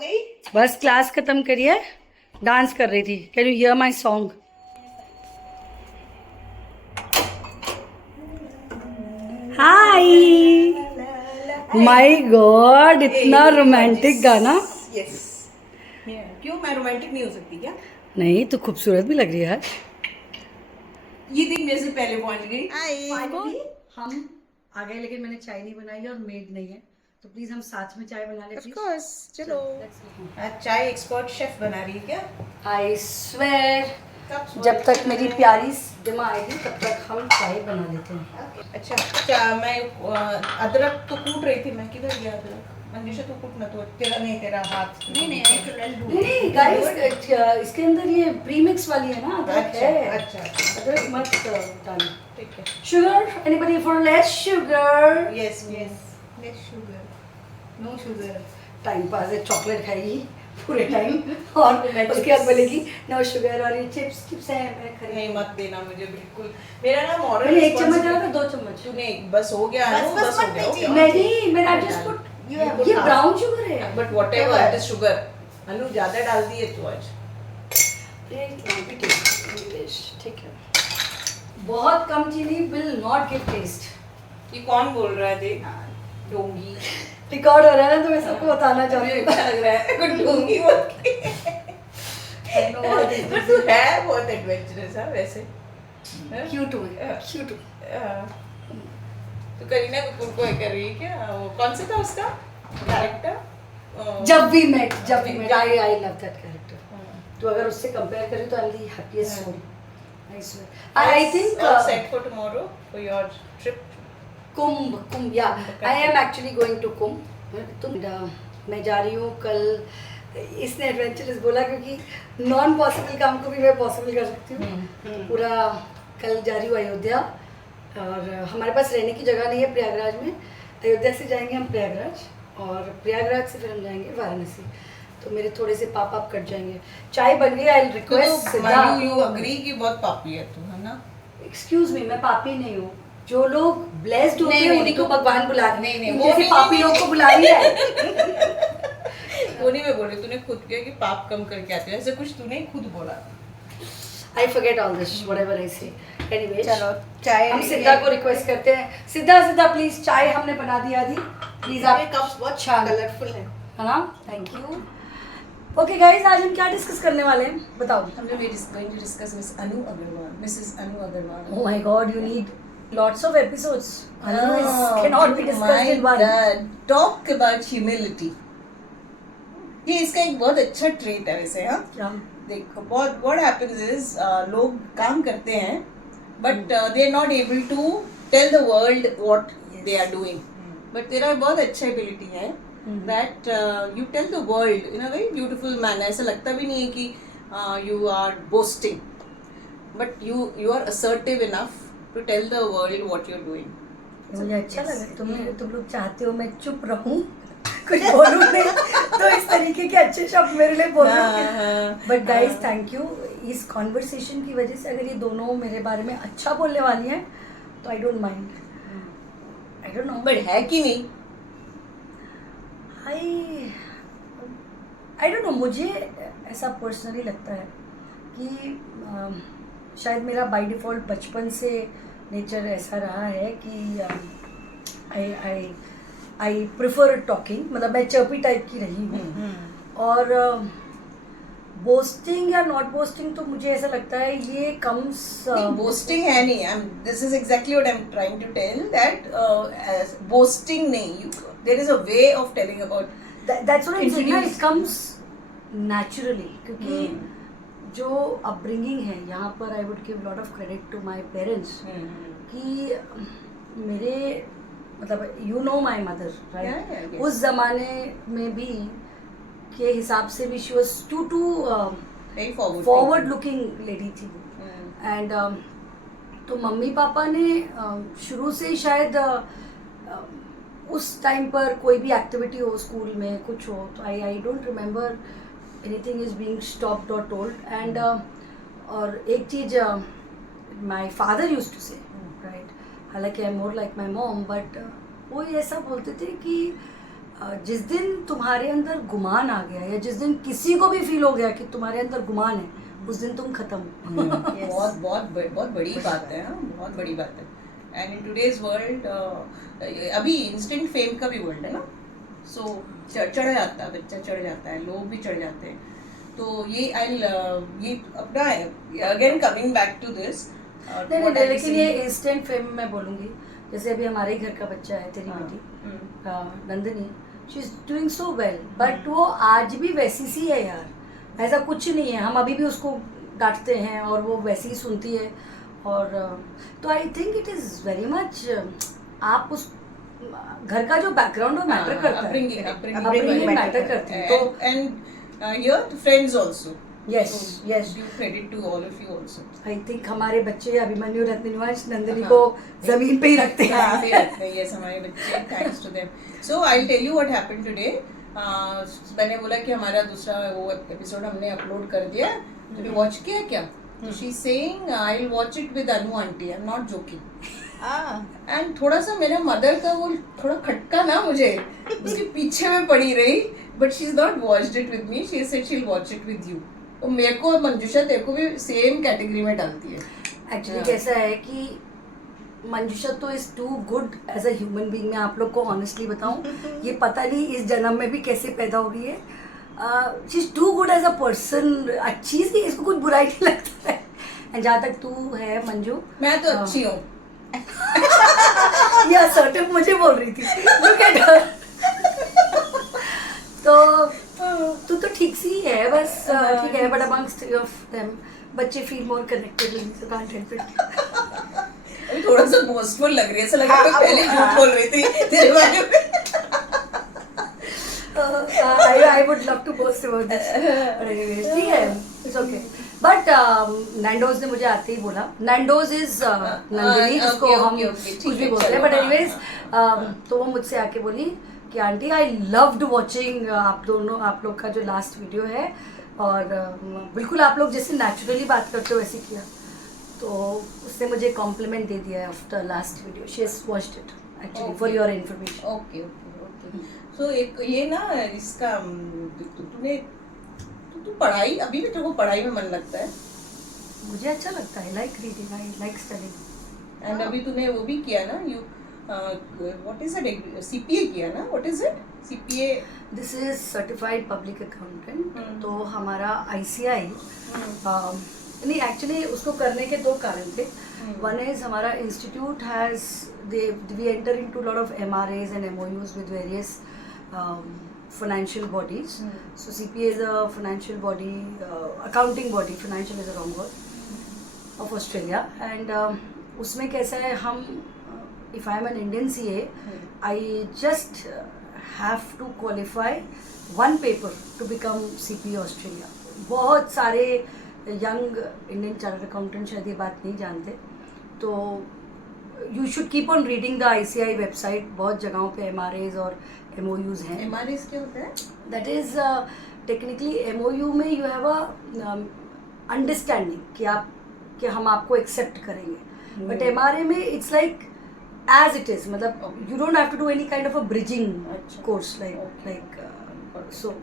गई। बस क्लास खत्म करिए, डांस कर रही थी। Can you here my song? Hi my God, इतना रोमांटिक गाना। यस। क्यों मैं रोमांटिक नहीं हो सकती क्या? नहीं तो खूबसूरत भी लग रही है आज। ये दिन मेरे से पहले पहुंच गई। फाइनली हम आ गए, लेकिन मैंने चाय नहीं बनाई है और मेड नहीं है, तो प्लीज हम साथ में चाय बना ले ऑफ प्लीज। कोर्स, चलो। आज चाय एक्सपर्ट शेफ बना रही है क्या? आई स्वेर, कब जब तक मेरी प्यारी दिमा आएगी तब तक हम चाय बना लेते हैं। अच्छा, मैं अदरक तो कूट रही थी। मैं किधर गया अदरक? मंजूषा तो कूटना तो तेरा हाथ नहीं गाइस, इसके अंदर ये प्रीमिक्स वाली है ना, अदरक है। अच्छा, अदरक मत डालो। ठीक है। Sugar, anybody for less sugar? Yes less sugar, no sugar. Time pass है, चॉकलेट खाएगी पूरे टाइम और उसके बाद बोलेगी नो शुगर। और ये चिप्स है, मैं खरीद नहीं मत देना मुझे बिल्कुल। मेरा ना मॉरल एक चम्मच डाला था, 2 चम्मच? तूने बस हो गया, बस हो गया। नहीं, मैंने जस्ट पुट, ये ब्राउन शुगर है। But whatever it is sugar. Anu ज्यादा डाल दी है तू आज। ठीक है, बहुत कम चीनी विल नॉट गिव टेस्ट। ये कौन बोल रहा है? देख डोंगी रिकॉर्ड हो रहा है ना, तो मैं सबको बताना चाहती हूँ। अच्छा लग रहा है कुछ डोंगी बोल के। पर तू है बहुत एडवेंचरस है वैसे। क्यूट हूँ, क्यूट हूँ। तो करीना कपूर को कर रही है क्या? वो कौन सा था उसका कैरेक्टर? जब we met, I love that character. तो अगर उससे कंपेयर करें तो I am the happiest soul. I think set for tomorrow for your trip. Kumbh, या I am actually going to Kumbh. मैं जा रही हूँ कल। इसने एडवेंचरस बोला क्योंकि नॉन पॉसिबल काम को भी मैं पॉसिबल कर सकती हूँ। पूरा कल जा रही हूँ अयोध्या, और हमारे पास रहने की जगह नहीं है प्रयागराज में। अयोध्या से जाएंगे हम प्रयागराज, और प्रयागराज से फिर हम जाएंगे वाराणसी। तो मेरे थोड़े से पाप कट जाएंगे। चाय बन गई, आई रिक्वेस्ट यू अग्री कि बहुत पापी है तू, है ना? एक्सक्यूज मी, मैं पापी नहीं हूँ। जो लोग ब्लेस्ड होते हैं उन्हीं को भगवान बुलाते हैं। नहीं, जैसे पापी लोग को बुला लिया है। वो नहीं मैं बोल रही, तूने खुद किया कि पाप कम करके आते हो, ऐसे कुछ तूने खुद बोला। I forget all this, whatever I say. Anyway, चलो चाय हम सिद्धा को रिक्वेस्ट करते हैं। सिद्धा प्लीज, चाय हमने बना दिया थी, प्लीज आप। कप्स बहुत कलरफुल है ना? Thank you. ओके गाइस, आज हम क्या डिस्कस करने वाले हैं बताओ? हम लोग going to discuss Mrs Anu Agarwal. Oh my God, you need lots of episodes. Cannot be discussed in one. Talk about humility. ये इसका एक बहुत अच्छा ट्रेट है वैसे। हाँ क्या? देखो, बहुत what happens is लोग काम करते हैं but they are not able to tell the world what they are doing. But तेरा बहुत अच्छा एबिलिटी है that you tell the world in a very beautiful manner. ऐसा लगता भी नहीं है कि you are boasting, but you are assertive enough to tell the world what you are doing. मुझे अच्छा लगा तुम लोग चाहते हो मैं चुप रहूं, कुछ बोलूं नहीं, तो इस तरीके के अच्छे शब्द मेरे लिए बोलो। But guys thank you. इस कॉन्वर्सेशन की वजह से अगर ये दोनों मेरे बारे में अच्छा बोलने वाली हैं तो I don't mind. I don't know, but है कि नहीं? आई डोंट नो, मुझे ऐसा पर्सनली लगता है कि शायद मेरा बाय डिफ़ॉल्ट बचपन से नेचर ऐसा रहा है कि आई प्रिफर टॉकिंग, मतलब मैं चर्पी टाइप की रही हूँ। और बोस्टिंग या नॉट बोस्टिंग तो मुझे ऐसा लगता है ये कम्स, बोस्टिंग है नहीं। This is exactly what I am trying to tell, that boasting नहीं, there is a way of telling about that's what I am saying, it comes naturally. क्योंकि जो अपब्रिंगिंग है यहाँ पर, I would give lot of credit to my parents कि मेरे मतलब you know my mother right, उस जमाने में भी के हिसाब से भी she was too forward looking lady थी। एंड तो मम्मी पापा ने शुरू से ही शायद उस टाइम पर कोई भी एक्टिविटी हो स्कूल में कुछ हो तो I don't remember anything is being stopped और टोल्ड। एंड और एक चीज़ माय फादर यूज्ड टू से, राइट, हालांकि I am more like my mom, but वो ऐसा बोलते थे कि जिस दिन तुम्हारे अंदर गुमान आ गया या जिस दिन किसी को भी फील हो गया कि तुम्हारे अंदर गुमान है, उस दिन तुम खत्म हो। बहुत बहुत बहुत बड़ी बात है, हाँ, बहुत बड़ी बात है। एंड इन टुडेज वर्ल्ड, अभी इंस्टेंट फेम का भी वर्ल्ड है ना, सो चढ़ जाता है, बच्चा चढ़ जाता है, लोग भी चढ़ जाते हैं। तो ये ये अपना है, again coming back to this. नहीं, लेकिन ये इंस्टेंट फेम मैं बोलूँगी, जैसे अभी हमारे ही घर का बच्चा है, तेरी बेटी Nandini, she is doing so well, but वो आज भी वैसी सी है यार, ऐसा कुछ नहीं है। हम अभी भी उसको डांटते हैं और वो वैसी ही सुनती है। और तो I think it is very much, आप उस घर का जो बैकग्राउंड वो मैटर करता है, अपब्रिंगिंग मैटर करती है। तो and your friends also, yes give credit to all of you also. I think हमारे बच्चे अभिमन्यु रत्ननिवास नंदिनी को जमीन पे ही रखते हैं। यस, हमारे बच्चे, thanks to them. So I tell you what happened today. मैंने बोला कि हमारा दूसरा वो एपिसोड हमने अपलोड कर दिया, तूने वॉच किया क्या? तो she saying I will watch it with Anu aunty, I am not joking. And थोड़ा सा मेरे मदर का वो थोड़ा खटका ना मुझे उसके पीछे में पड़ी रही, but she is not watched it with me, she said she will watch it with you. तो मेरे को मंजूषा तेरे को भी सेम कैटेगरी में डालती है। एक्चुअली कैसा है कि मंजूषा तो is too good as a human being. मैं आप लोग को ऑनेस्टली बताऊं, ये पता नहीं इस जन्म में भी कैसे पैदा हो रही है। She is too good as a person, अच्छी सी, इसको कुछ बुराई नहीं लगता है। एंड जहाँ तक तू है मंजू, मैं तो अच्छी हूँ। ये असर्टिव मुझे बोल रही थी, लुक एट हर। तो तू तो ठीक सी है, बस ठीक है, but amongst three of them बच्चे feel more connected with so can't help it. अभी थोड़ा सा बोस्टफुल लग रही है, ऐसा लग रहा है पहले झूठ बोल रही थी तेरे बारे में। I would love to post about this, but anyways, ठीक है, it's okay. But Nando's ने मुझे आते ही बोला, Nando's is नंदिनी, जिसको हम कुछ भी बोलते हैं, but anyways, तो वो मुझसे आके बोली कि आंटी आई लव्ड वॉचिंग आप लोग का जो लास्ट वीडियो है, और बिल्कुल आप लोग जैसे नेचुरली बात करते हो वैसे किया। तो उसने मुझे कॉम्प्लीमेंट दे दिया after last video, she has watched it actually for your information. Okay. So एक ये ना इसका तूने तू पढ़ाई, अभी भी तेरे को पढ़ाई में मन लगता है? मुझे अच्छा लगता है, like reading, I like studying. And अभी तूने वो भी किया ना, you what is it, CPA किया ना? What is it CPA? This is certified public accountant. तो हमारा ICI नहीं, एक्चुअली उसको करने के दो कारण थे। वन इज हमारा institute has we enter into lot of MRAs and MOUs with various financial bodies. So CPA is a financial body, accounting body, financial is a wrong word, of Australia. And उसमें कैसा है, हम if I am an Indian CA, I just have to qualify one paper to become CPA Australia. बहुत सारे young Indian chartered accountant शायद ये बात नहीं जानते, तो you should keep on reading the ICI website. बहुत जगहों पे MRAs और MOUs हैं। MRAs क्या होता है? दैट इज टेक्निकली MOU में यू हैव अ अंडरस्टैंडिंग कि हम आपको एक्सेप्ट करेंगे, बट MRA में it's like as it is, मतलब you don't have to do any kind of a bridging course like so.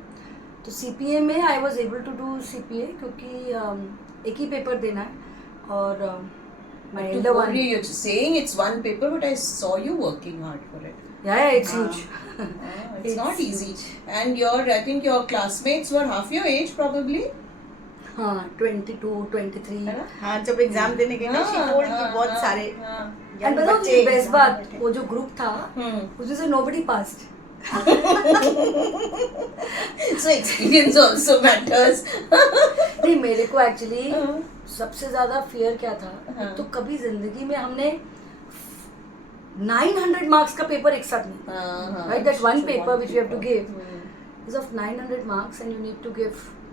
तो CPA में I was able to do CPA क्योंकि एक ही पेपर देना है, और my elder one. You're saying it's one paper, but I saw you working hard for it. Yeah, it's huge. It's not easy. And I think your classmates were half your age probably. हाँ, 22, 23. हाँ, जब exam देने गए ना, she told कि बहुत सारे and बताओ कि बेस्ट बात, वो जो ग्रुप था उसमें से nobody passed. So experience also matters. नहीं, मेरे को एक्चुअली सबसे ज्यादा फियर क्या था, तो कभी जिंदगी में हमने 900 मार्क्स का पेपर एक साथ नहीं, right, that one paper which you have to give is of 900 marks and you need to give,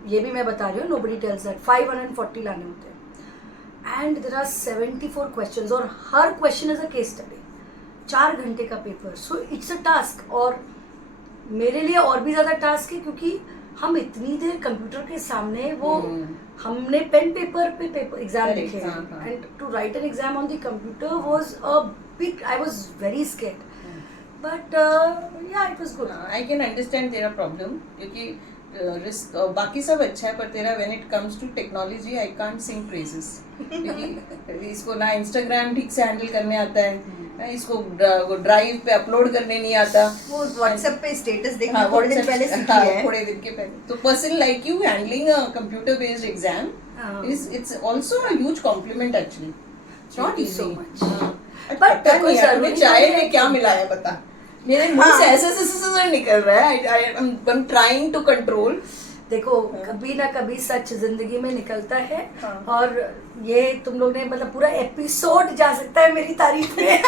ये भी मैं बता रही हूँ, नोबडी टेल्स दैट 540 लाने होते हैं, एंड देयर आर 74 क्वेश्चंस, और हर question is a case study, 4 घंटे का paper. So it's a task, और मेरे लिए और भी ज़्यादा टास्क है क्योंकि हम इतनी देर कंप्यूटर के सामने, वो हमने पेन पेपर पे पेपर एग्जाम लिखे, and to write an exam on the computer was a big, I was very scared, but yeah it was good. I can understand तेरा प्रॉब्लम, क्योंकि रिस्क बाकी सब अच्छा है, पर तेरा when it comes to technology I can't sing praises. क्योंकि इसको ना इंस्टाग्राम ठीक से हैंडल करने आता है, इसको ड्राइव पे अपलोड करने नहीं आता. वो व्हाट्सएप पे स्टेटस देखना हाँ, थोड़े दिन WhatsApp- पहले सीखी हाँ, है. थोड़े दिन के पहले. तो person like you handling a computer based exam it's also a huge compliment actually. It's not Thank you easy. so much. But But पता कोई नहीं यार, जरूरी तूने चाय नहीं है में क्या मिलाया पता. मेरे मुंह से ऐसे निकल रहा है. I'm trying to control. देखो कभी ना कभी सच जिंदगी में निकलता है. हाँ. और ये तुम लोग ने मतलब पूरा एपिसोड जा सकता है मेरी तारीफ में.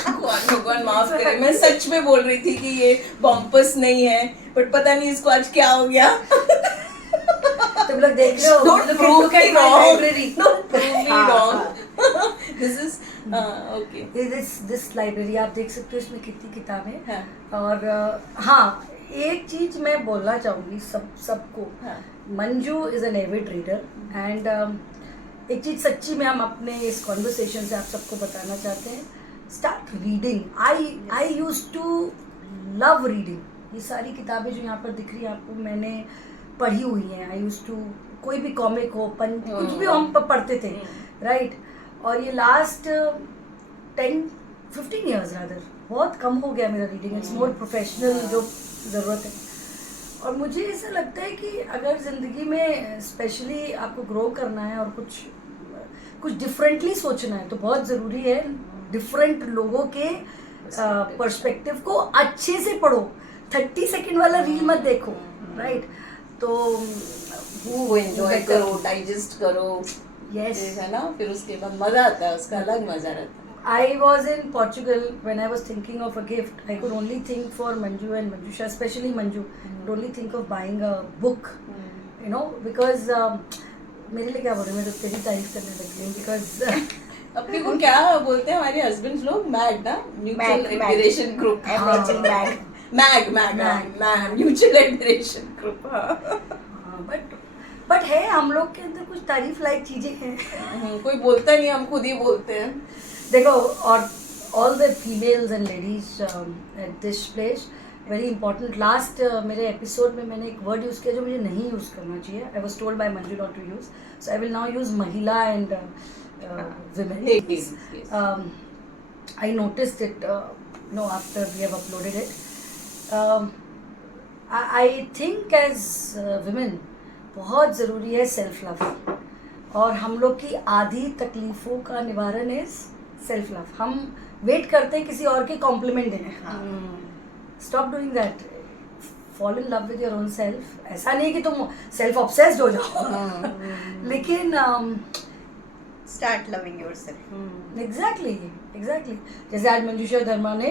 भगवान माफ करे, मैं सच में बोल रही थी कि ये बम्पर्स नहीं है, बट पता नहीं इसको आज क्या हो गया. तुम लोग देख रहे हो. Don't prove Look at me my wrong. library. Don't prove me हाँ, wrong. This is okay. This library आप देख सकते हो, इसमें कितनी किताबें हैं. हाँ. और हाँ, एक चीज मैं बोलना चाहूंगी सबको. हाँ. Manju is an avid reader and एक चीज सच्ची में हम अपने इस कॉन्वर्सेशन से आप सबको बताना चाहते हैं. Start reading. I use to love reading. ये सारी किताबें जो यहाँ पर दिख रही हैं आपको, मैंने पढ़ी हुई हैं. आई यूज टू, कोई भी कॉमिक हो, कुछ भी हम पढ़ते थे, राइट. और ये लास्ट 10-15 ईयर्स रादर बहुत कम हो गया मेरा रीडिंग. इट्स मोर प्रोफेशनल जो ज़रूरत है. और मुझे ऐसा लगता है कि अगर ज़िंदगी में स्पेशली आपको ग्रो करना है और कुछ डिफरेंटली सोचना है, तो बहुत ज़रूरी है डिफरेंट लोगों के पर्सपेक्टिव को अच्छे से पढ़ो. 30 सेकेंड वाला रील मत देखो, राइट. तो वो एंजॉय करो, डाइजेस्ट करो. यस, है ना, फिर उसके बाद मजा आता है, उसका अलग मजा रहता है. I was in Portugal when I was thinking of a gift. I could only think for Manju and Manjusha, especially Manju. Could only think of buying a book, you know, because मेरे लिए क्या बोल रहे, मैं तो तेरी तारीफ करने लगी हूँ. Because अपने को क्या बोलते हैं हमारे हस्बैंड्स लोग, मैग ना, mutual admiration group. MAG mutual admiration group. But है हम लोग के अंदर कुछ तारीफ लायक चीजें हैं. कोई बोलता नहीं, हम खुद ही बोलते हैं. देखो, और all the females and ladies at this place, very important. Last मेरे एपिसोड में मैंने एक वर्ड यूज़ किया जो मुझे नहीं यूज़ करना चाहिए. I was told by Manju not to use, so I will now use mahila and women. I noticed it, after we have uploaded it. I think as women बहुत ज़रूरी है सेल्फ लव. और हम लोग की आधी तकलीफ़ों का निवारण इज सेल्फ लव. हम वेट करते हैं किसी और के कॉम्प्लीमेंट देने. Stop doing that. Fall in love with your own self. ऐसा नहीं है कि तुम सेल्फ ऑब्सेस्ड हो जाओ, लेकिन स्टार्ट लविंग योरसेल्फ. एग्जैक्टली. जैसे आज मंजूषा धर्मा ने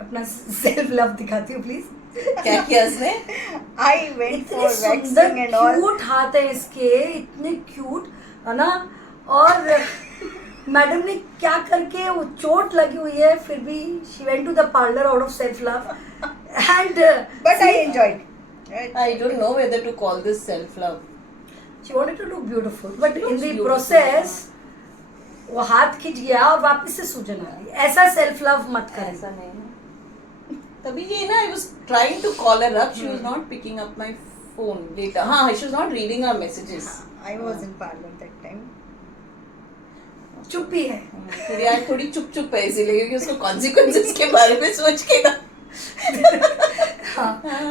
अपना सेल्फ लव दिखाती हूँ प्लीज. क्या किया उसने? आई वेंट फॉर इतने वैक्सिंग एंड ऑल. क्यूट हाथ है इसके, इतने क्यूट है ना. और मैडम ने क्या करके, वो चोट लगी हुई है फिर भी she went to the parlour out of self love. And but I enjoyed. I don't know whether to call this self love. she wanted to look beautiful, but in Looks the beautiful. process वो हाथ खिंच गया और वापस से सूजन आ गई. ऐसा सेल्फ लव मत करें. ऐसा नहीं है. तभी ये ना, I was trying to call her up, she was not picking up my phone later. हाँ, she was not reading our messages. I was in parlor that time. चुप ही है. फिर यार थोड़ी चुप है इसीलिए, क्योंकि उसको consequences के बारे में सोच के ना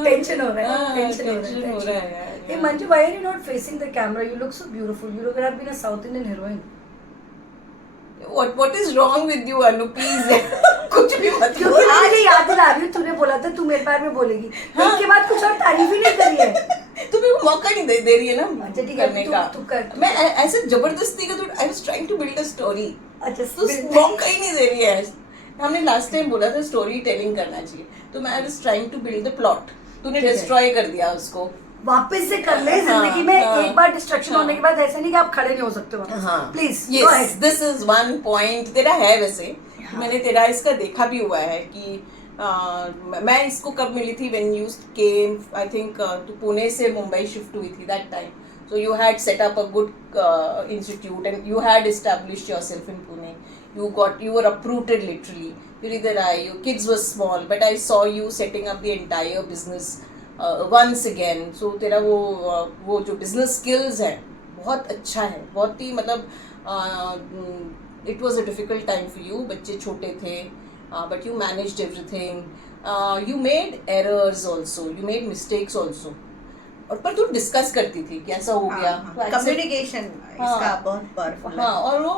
टेंशन हो रहा है. टेंशन हो रहा है यार. Hey Manju, why are you not facing the camera? You look so beautiful. You look like I've been a South Indian heroine. What is wrong with you, Anu? Please. कुछ भी मत क्योंकि मैं मुझे याद दिला रही हूँ, तूने बोला था तू मेरे बारे में बोलेगी. एक के बाद कुछ और तारीफ ही नहीं करी है. तुम्हें वो मौका नहीं दे रही है ना अच्छा ठीक है, करने का. तू कर. मैं ऐसे जबरदस्ती का, तो I was trying to build a story. अच्छा तो मौका ही नहीं दे रही है. हमने लास्ट टाइम बोला था स्टोरी टेलिंग करना चाहिए, तो मैं I was trying to build the plot. तूने डिस्ट्रॉय कर दिया उसको. वापस से कर ले. जिंदगी में एक बार डिस्ट्रक्शन होने के बाद ऐसा नहीं कि आप खड़े नहीं हो सकते हो. हाँ, please yes, this is one point तेरा है. वैसे मैंने तेरा इसका देखा भी हुआ है कि मैं इसको कब मिली थी, when you came, I think तू पुणे से मुंबई शिफ्ट हुई थी that time. So you had set up a good institute and you had established yourself in Pune. You were uprooted literally. फिर इधर आए, your kids were small, but I saw you setting up the entire business once again. So तेरा वो जो business skills है बहुत अच्छा है, बहुत ही मतलब it was a difficult time for you. बच्चे छोटे थे, but you managed everything. You made errors also, you made mistakes also. और पर तू डिस्कस करती थी कि ऐसा हो गया, कम्युनिकेशन इसका बहुत पावरफुल है. हाँ, और वो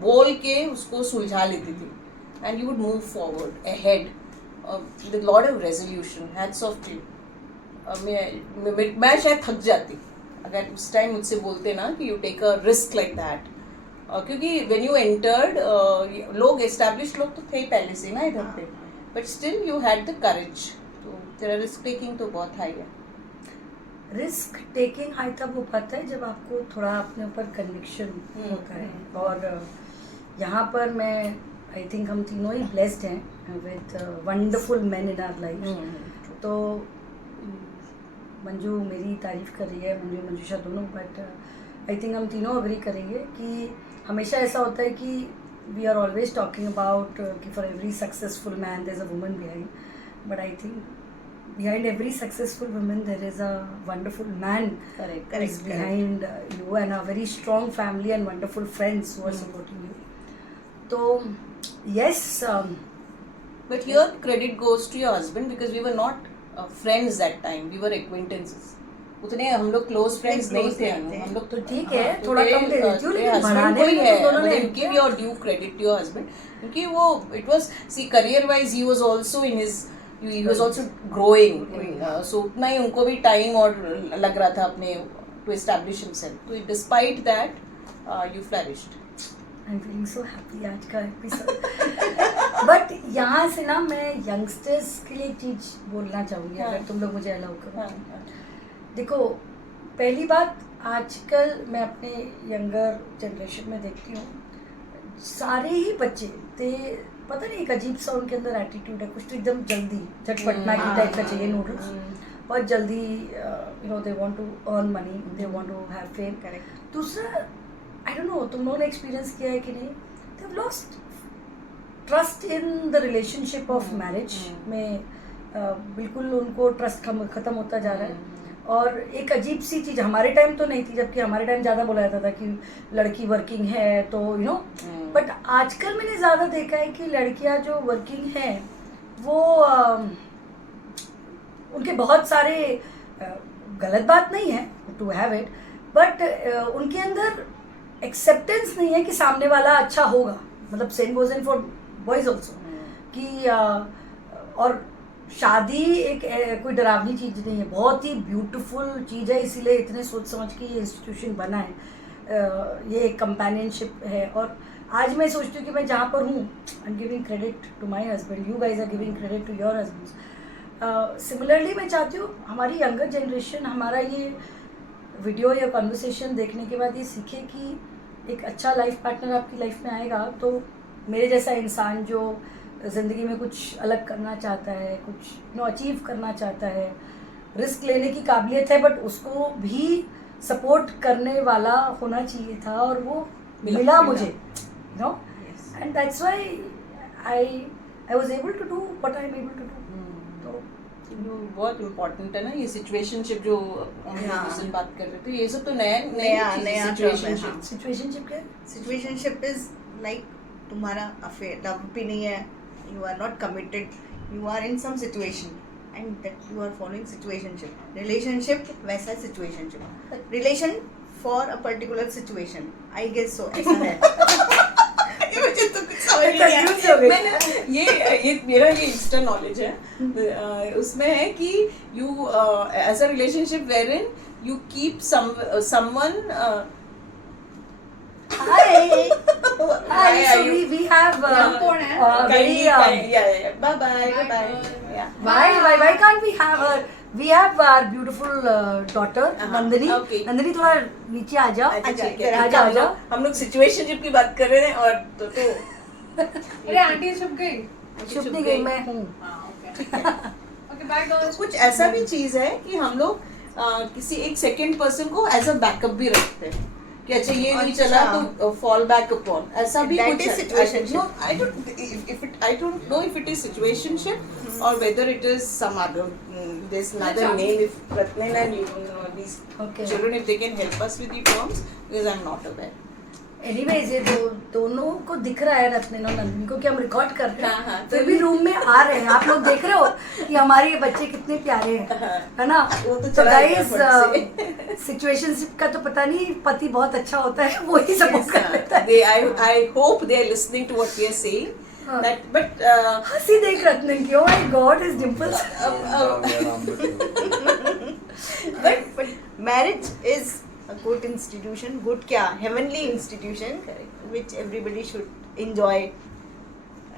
बोल के उसको सुलझा लेती थी. And you would move forward ahead with a lot of resolution. Hats off to you. मैं शायद थक जाती अगर उस टाइम मुझसे बोलते ना कि you take a risk like that. क्योंकि when you entered, लोग established लोग तो थे ही पहले से ना इधर पे, but still you had the courage. तो तेरा risk taking तो बहुत high है. रिस्क टेकिंग हाई तब हो पाता है जब आपको थोड़ा अपने ऊपर कन्विक्शन होता है. और यहाँ पर मैं आई थिंक हम तीनों ही ब्लेस्ड हैं with wonderful man in our life. तो मंजू मेरी तारीफ कर रही है, मंजूषा दोनों, बट आई थिंक हम तीनों अग्री करेंगे कि हमेशा ऐसा होता है कि we are always talking about कि for every successful man there is a woman behind, but I think behind every successful woman there is a wonderful man Correct. behind you, and a very strong family and wonderful friends who are supporting you. So yes, But here credit goes to your husband because we were not friends that time. We were acquaintances. उतने हम लोग close friends नहीं थे. हम लोग तो ठीक है, थोड़ा कम दे देती हूँ, लेकिन हस्बैंड बढ़ाने को ही में है. तो दोनों ने give your due credit to your husband क्योंकि वो it was see career wise he was also in his he was also growing. So उतना ही उनको भी टाइम और लग रहा था अपने to establish himself. तो despite that you flourished. I'm feeling so happy आज का एपिसोड. बट यहाँ से ना मैं यंगस्टर्स के लिए एक चीज बोलना चाहूँगी अगर तुम लोग मुझे अलाउ करो. देखो, पहली बात, आजकल मैं अपने यंगर जनरेशन में देखती हूँ सारे ही बच्चे पता नहीं एक अजीब सा उनके अंदर एटीट्यूड है. कुछ तो एकदम जल्दी झटपट मैगी टाइप का चाहिए नूडल्स, बहुत जल्दी you know they want to earn money, they want to have fame. दूसरा, आई डोंट नो तुम लोगों ने एक्सपीरियंस किया है कि नहीं, they have lost trust in the relationship of marriage में. बिल्कुल उनको ट्रस्ट खत्म होता जा रहा है. और एक अजीब सी चीज़ हमारे टाइम तो नहीं थी, जबकि हमारे टाइम ज़्यादा बोला जाता था कि लड़की वर्किंग है तो यू नो, बट आजकल मैंने ज़्यादा देखा है कि लड़कियां जो वर्किंग हैं वो उनके बहुत सारे गलत बात नहीं है टू हैव इट, बट उनके अंदर एक्सेप्टेंस नहीं है कि सामने वाला अच्छा होगा. मतलब same goes in for boys also कि और शादी एक कोई डरावनी चीज़ नहीं है, बहुत ही ब्यूटीफुल चीज़ है. इसीलिए इतने सोच समझ के ये इंस्टीट्यूशन बना है. ये एक कंपेनियनशिप है. और आज मैं सोचती हूँ कि मैं जहाँ पर हूँ, I am giving credit to my husband, you guys are giving credit to your husband. Similarly मैं चाहती हूँ हमारी यंगर जनरेशन हमारा ये वीडियो या कॉन्वर्सेशन देखने के बाद ये सीखे कि एक अच्छा लाइफ पार्टनर आपकी लाइफ में आएगा तो मेरे जैसा इंसान जो ज़िंदगी में कुछ अलग करना चाहता है, कुछ अचीव करना चाहता है, रिस्क लेने की काबिलियत है, बट उसको भी सपोर्ट करने वाला होना चाहिए था. और वो मिला मुझे, you know, and that's why I was able to do what I am able to do. तो बहुत इम्पोर्टेंट है ना ये सिचुएशनशिप जो हम जिस दिन बात कर रहे थे. ये सब तो नया सिचुएशनशिप क्या है? सिचुएशनशिप इज लाइक तुम्हारा अफेयर, लव भी नहीं है, you are not committed, you are in some situation and that you are following situationship. Relationship वैसा situationship, relation for a particular situation, I guess so. ऐसा है. मुझे तो कुछ समझ नहीं आया. मैंने ये मेरा ये एक्स्ट्रा नॉलेज है. उसमें है कि you as a relationship wherein you keep someone Hi. So we have very bye bye. Yeah. Why can't we have her? We have our beautiful daughter Nandini. Okay. Nandini थोड़ा नीचे आ जाओ. आ जाओ. हम लोग सिचुएशनशिप की बात कर रहे हैं और तो अरे आंटी छुप गई. छुप नहीं गई, मैं हूँ. Okay bye girls. कुछ ऐसा भी चीज है कि हम लोग किसी एक सेकंड पर्सन को एज अ बैकअप भी रखते हैं कि अच्छा ये नहीं चला तो फॉल बैक अपॉन, ऐसा भी That कुछ is है. situationship. No, I don't know if it is situationship or whether it is some other. There's another name. If Ratnan and these Okay. children, if they can help us with the terms, because I'm not aware. Anyways ये दोनों को दिख रहा है रत्न और नंदिनी को कि हम रिकॉर्ड कर रहे हाँ, हाँ, हैं, फिर भी रूम में आ रहे हैं. आप लोग देख रहे हो कि हमारे ये बच्चे कितने प्यारे हैं, है ना. वो तो तो चला गया गाइस सिचुएशनशिप का तो पता नहीं, पति बहुत अच्छा होता है, वो ही सपोर्ट कर लेता है. I hope they are listening to what we are saying. हाँ. But हंसी देख रत्न की, oh my God his dimples. but marriage is a good institution, good क्या heavenly institution, which everybody should enjoy.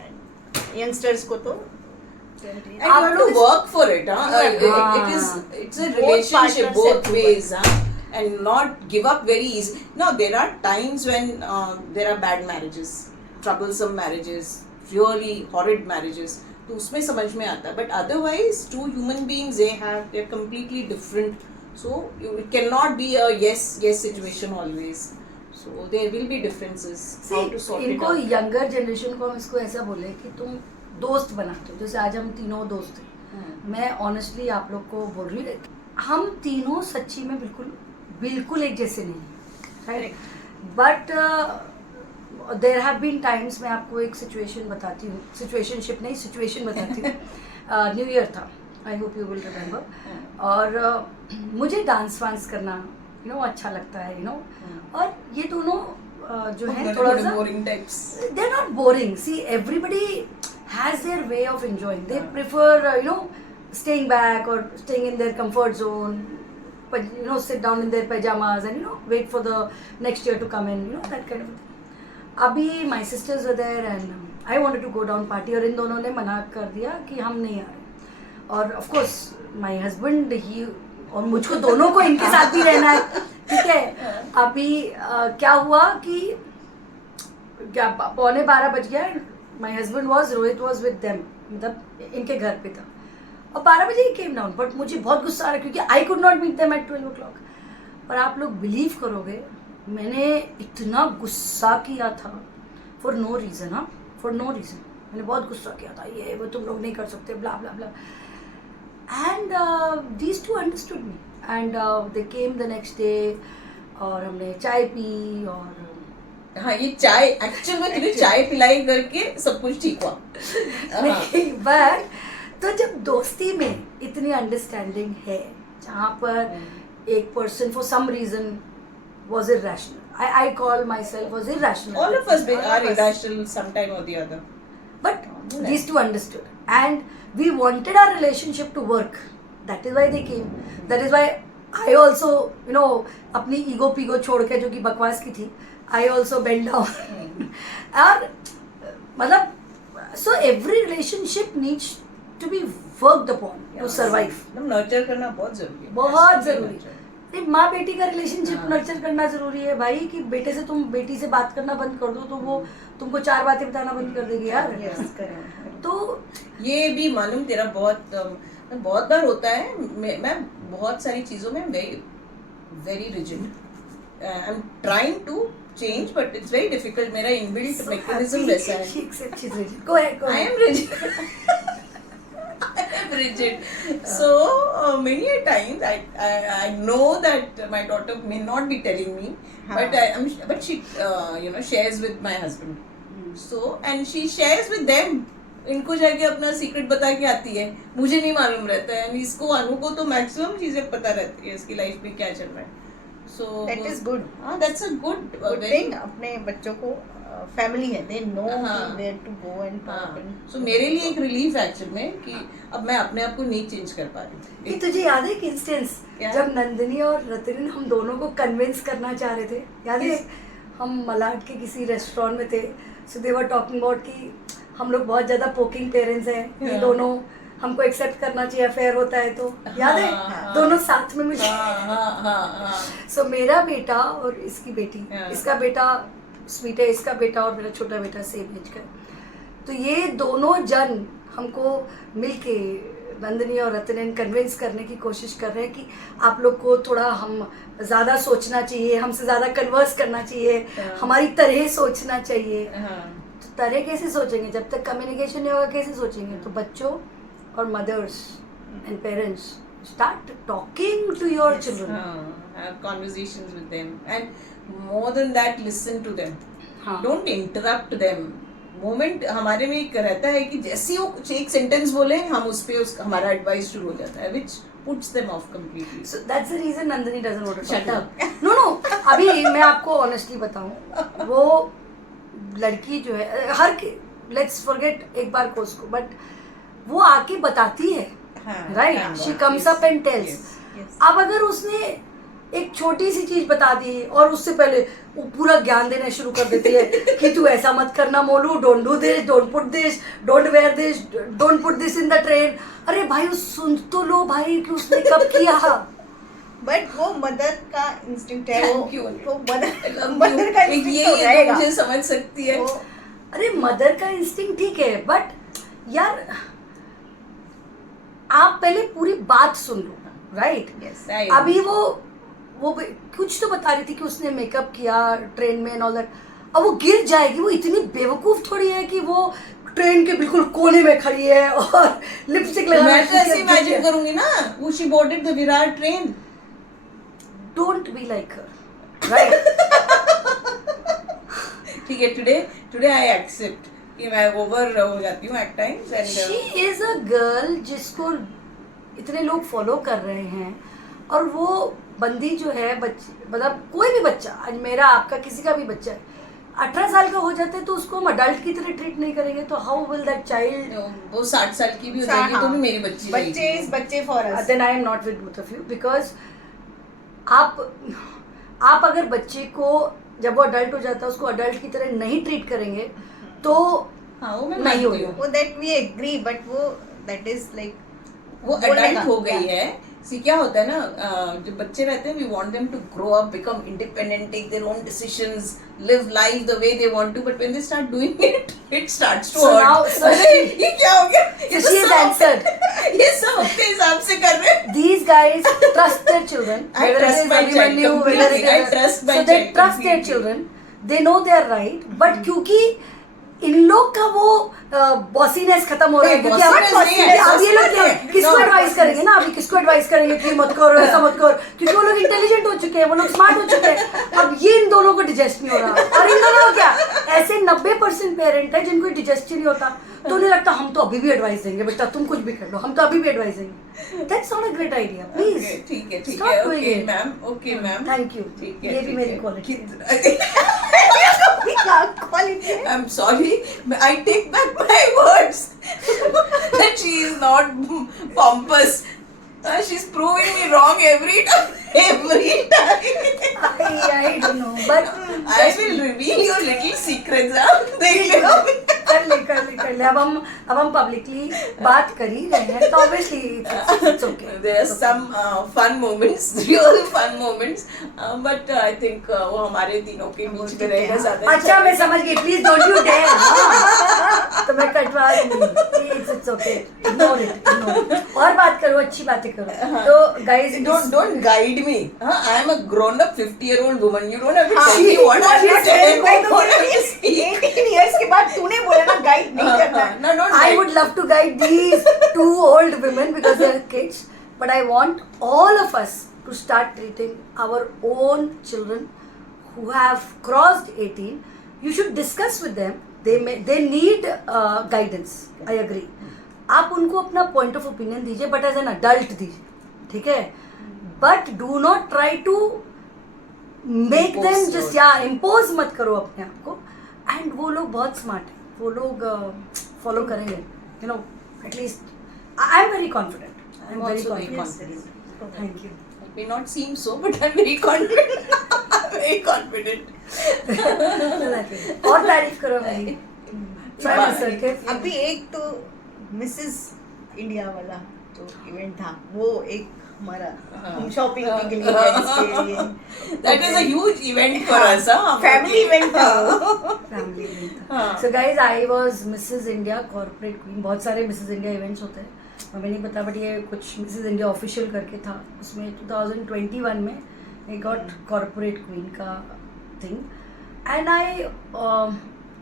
And youngsters को तो and you have to work for it, huh? It's a Both relationship partners both have to ways, huh? And not give up very easy. Now there are times when there are bad marriages, troublesome marriages, really horrid marriages. तो उसमें समझ में आता है. But otherwise, two human beings they're completely different. So it cannot be a yes situation always. So there will be differences. How to sort it इनको out. Younger generation को हम इसको ऐसा बोले कि तुम दोस्त बनाते हो. जैसे आज हम तीनों दोस्त हैं. मैं ऑनेस्टली आप लोग को बोल रही हूँ, हम तीनों सच्ची में बिल्कुल एक जैसे नहीं हैं, right. But there have been times, मैं आपको एक सिचुएशन बताती हूँ, सिचुएशनशिप नहीं, सिचुएशन बताती हूँ. न्यू ईयर था, I hope you will remember. और मुझे डांस वांस करना अच्छा लगता है, और ये दोनों जो है थोड़ा सा boring types. They are not boring. See everybody has their way of enjoying. They prefer staying back or staying in their comfort zone, but sit down in their pajamas and wait for the next year to come in, that kind of thing. Abhi my sisters were there and I wanted to go down party, और इन दोनों ने मना कर दिया कि हम नहीं आ रहे. और of course my husband, he, और मुझको दोनों को इनके साथ ही रहना है, ठीक है. अभी क्या हुआ कि क्या 11:15 बज गया. My husband was, Rohit was with them, मतलब इनके घर पे था, और 12 बजे ही केम डाउन. बट मुझे बहुत गुस्सा आ रहा क्योंकि I could not meet them at 12 o'clock. और आप लोग बिलीव करोगे, मैंने इतना गुस्सा किया था फॉर नो रीज़न. हाँ, फॉर नो रीज़न मैंने बहुत गुस्सा किया था. ये वो तुम लोग नहीं कर सकते, blah blah blah. And these two understood me and they came the next day, और हमने चाय पी. और हाँ, ये चाय एक्चुअल में तुझे चाय पिलाई करके सब कुछ ठीक हुआ. नहीं, बट तो जब दोस्ती में इतनी अंडरस्टैंडिंग है, जहाँ पर एक person for some reason was irrational, I call myself was irrational. All of us are irrational sometime or the other. But these two understood, and we wanted our relationship to work. That is why they came. That is why I also, अपनी ego पीगो छोड़ के, जो कि बकवास की थी, I also bent down. और मतलब, so every relationship needs to be worked upon to survive. Nurture करना बहुत जरूरी है. बहुत जरूरी है. माँ बेटी का रिलेशनशिप नर्चर करना जरूरी है भाई. कि बेटे से तुम बेटी से बात करना बंद कर दो तो वो तुमको 4 बातें बताना बंद कर देगी यार. तो ये भी मालूम तेरा बहुत बार होता है. मैं बहुत सारी चीजों में very rigid. I am trying to change but it's very difficult. मेरा इनबिल्ट मैकेनिज्म वैसा है. I am rigid. I am rigid. So many a times I know that my daughter may not be telling me, but she shares with my husband. So and she shares with them. इनको जाके अपना secret बता के आती है, मुझे नहीं मालूम रहता है. इसको अनु को तो मैक्सिमम चीजें पता रहती है इसकी लाइफ में क्या चल रहा है. So that is good. That's a good thing. अपने बच्चों को फैमिली है, they know where to go and talk. So मेरे लिए एक रिलीफ एक्चुअल में कि अब मैं अपने आप को नहीं चेंज कर पा रही. कि तुझे याद है एक इंस्टेंस जब नंदिनी और रतन हम दोनों को कन्विंस करना चाह रहे थे, याद है? हम मलाड के किसी रेस्टोरेंट में थे. सो दे वर टॉकिंग अबाउट कि हम लोग बहुत ज्यादा पोकिंग पेरेंट्स हैं, ये दोनों हमको एक्सेप्ट करना चाहिए, अफेयर होता है तो. याद है? दोनों साथ में मुझे. सो मेरा बेटा और इसकी बेटी, इसका बेटा स्वीट है, इसका बेटा और मेरा छोटा बेटा सेम एज का. तो ये दोनों जन हमको मिलके नंदिनी और रतन कन्विंस करने की कोशिश कर रहे हैं कि आप लोग को थोड़ा हम ज़्यादा सोचना चाहिए, हमसे ज़्यादा कन्वर्स करना चाहिए, हमारी तरह सोचना चाहिए। तो तरह कैसे सोचेंगे जब तक कम्युनिकेशन नहीं होगा, कैसे सोचेंगे? तो बच्चों और mothers and parents start talking to your children. Have conversations with them, and more than that, listen to them. Don't interrupt them. Moment हमारे में एक रहता है कि जैसे ही वो कुछ एक सेंटेंस बोले हम उस पे हमारा एडवाइस शुरू हो जाता है, which puts them off completely. So that's the reason Nandini doesn't want to Shut talk. up. No. अभी मैं आपको ऑनेस्टली बताऊं, वो लड़की जो है let's forget एक बार को उसको, बट वो आके बताती है, right? She comes up and tells. अब अगर उसने एक छोटी सी चीज बता दी और उससे पहले वो पूरा ज्ञान देना शुरू कर देती है कि तू ऐसा मत करना Molu, don't do this, don't put this, don't wear this, don't put this in the train. अरे भाई सुन तो लो भाई कि उसने कब किया. बट वो मदर का इंस्टिंक्ट है. Thank you. वो मदर का इंस्टिंक्ट ये तो रहेगा. मुझे समझ सकती है. अरे मदर का इंस्टिंक्ट ठीक है, बट यार आप पहले पूरी बात सुन लो, राइट? Yes, अभी वो कुछ तो बता रही थी कि उसने मेकअप किया ट्रेन में एंड ऑल दैट. अब वो गिर जाएगी. वो इतनी बेवकूफ थोड़ी है कि वो ट्रेन के बिल्कुल कोने में खड़ी है और लिपस्टिक लगा. मैं तो ऐसे इमेजिन करूंगी ना, वो she boarded the Virar train. Don't be like her, right? ठीक है, टुडे आई एक्सेप्ट कि मैं ओवर हो जाती हूँ at times. And she is a girl जिसको इतने लोग फॉलो कर रहे हैं, और वो बंदी जो है बच्चे, मतलब कोई भी बच्चा, आज मेरा आपका किसी का भी बच्चा है, 18 साल का हो जाता है तो उसको हम अडल्ट की तरह ट्रीट नहीं करेंगे, तो हाउ विल दैट चाइल्ड? वो 60 साल की भी हो जाएगी तो भी मेरी बच्ची बच्चे इज बच्चे for us. Then I am not with both of you, because आप अगर बच्चे को जब वो अडल्ट हो जाता है उसको अडल्ट की तरह नहीं ट्रीट करेंगे तो हाँ, वो मैं नहीं मानती हूँ. वो दैट वी एग्री, बट वो दैट इज लाइक वो अडल्ट हो गई है. सी क्या होता है ना, जो बच्चे रहते हैं we want them to grow up, become independent, take their own decisions, live life the way they want to, but when they start doing it starts to hurt. ये क्या हो गया? ये she has answered. ये सब अपने हिसाब से कर रहे हैं. These guys trust their children. I trust my child completely. I trust my so they child trust their completely. children. They know they are right. But क्योंकि इन लोग का वो बॉसीनेस खत्म हो रहा है, क्योंकि अब ये लोग किसको एडवाइस करेंगे ना, अभी किसको एडवाइस करेंगे कि मत करो ऐसा मत करो, क्योंकि वो लोग इंटेलिजेंट हो चुके हैं, वो लोग स्मार्ट हो चुके हैं. अब ये इन दोनों को डिजेस्ट नहीं हो रहा. और इन दोनों को क्या, ऐसे 90% पेरेंट है जिनको डिजेस्ट नहीं होता, तो उन्हें लगता हम तो अभी भी एडवाइस देंगे, बेटा तुम कुछ भी कर लो, हम तो अभी भी एडवाइस देंगे. That's not a great idea. Please ठीक है, Stop doing okay it. Ma'am, okay ma'am, thank you. ठीक है, ये भी ठीक मेरी है. Quality. Quality. I'm sorry, I take back my words. That she is not pompous. She's proving me wrong every time. I don't know, but I will reveal your little secrets. देख लो. कर ले. अब हम पब्लिकली बात कर ही रहे हैं, तो obviously it's okay. There are some fun moments, real fun moments, but I think वो हमारे तीनों के बीच में रहेगा ज़्यादा. अच्छा मैं समझ गई. Please don't you dare. तो मैं कटवा दूंगी. It's okay. Ignore it. और बात करो, अच्छी बातें करो. तो guys Don't guide me. I am a grown-up 50-year-old woman. You don't have to tell me what I have to say. 18 years के बाद तूने बोला ना गाइड नहीं करना. No, don't I guide. would love to guide these two old women because they're kids, but I want all of us to start treating our own children who have crossed 18. You should discuss with them. They need guidance. I agree. आप उनको अपना point of opinion दीजिए, but as an adult दीजिए, ठीक है? But do not try to make them just, या impose मत करो अपने आप को. एंड वो लोग बहुत स्मार्ट है, वो लोग फॉलो करेंगे, you know, at least I am very confident. I am very also very confident. Thank you. It may not seem so, but I'm very confident. Very confident. और तारीफ करो मेरी. अभी एक तो मिसेस इंडिया वाला जो इवेंट था, वो एक हमारा शॉपिंग के लिए के लिए That is a huge event for us. Family event था. फैमिली इवेंट था. So guys, I was Mrs India corporate queen. बहुत सारे मिसेस इंडिया इवेंट्स होते हैं. हमें नहीं पता, बट ये कुछ मिसेस इंडिया ऑफिशियल करके था, उसमें 2021 में आई गॉट कॉर्पोरेट क्वीन का थिंग। एंड आई